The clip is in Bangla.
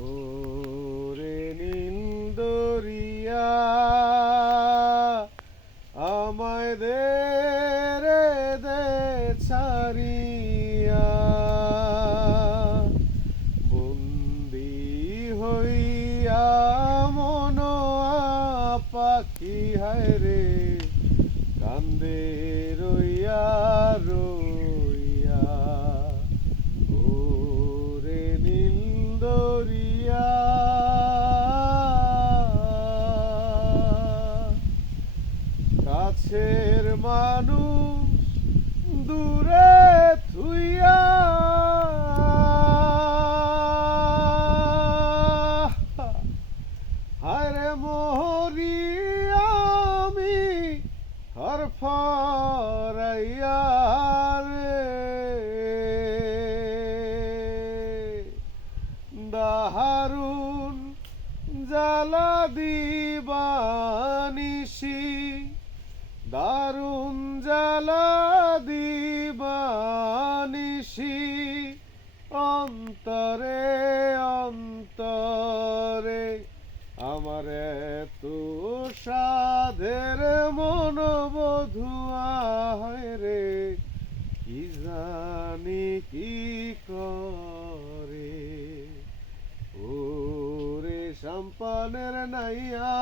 ওরে নিন্দরিয়া আমায় দে রে দে ছাড়িয়া। বন্দি হইয়া মন পাখি হায় রে কাছের মানুষ দূরে থুইয়া হায়রে মোহরি আমি রে। দাহারুন জ্বালা দিবানিসি জ্বালা দিবানিসি অন্তরে অন্তরে আমার এত সাধের মন বধুয়া রে, কি জানি কি করে? ওরে সম্পানের নাইয়া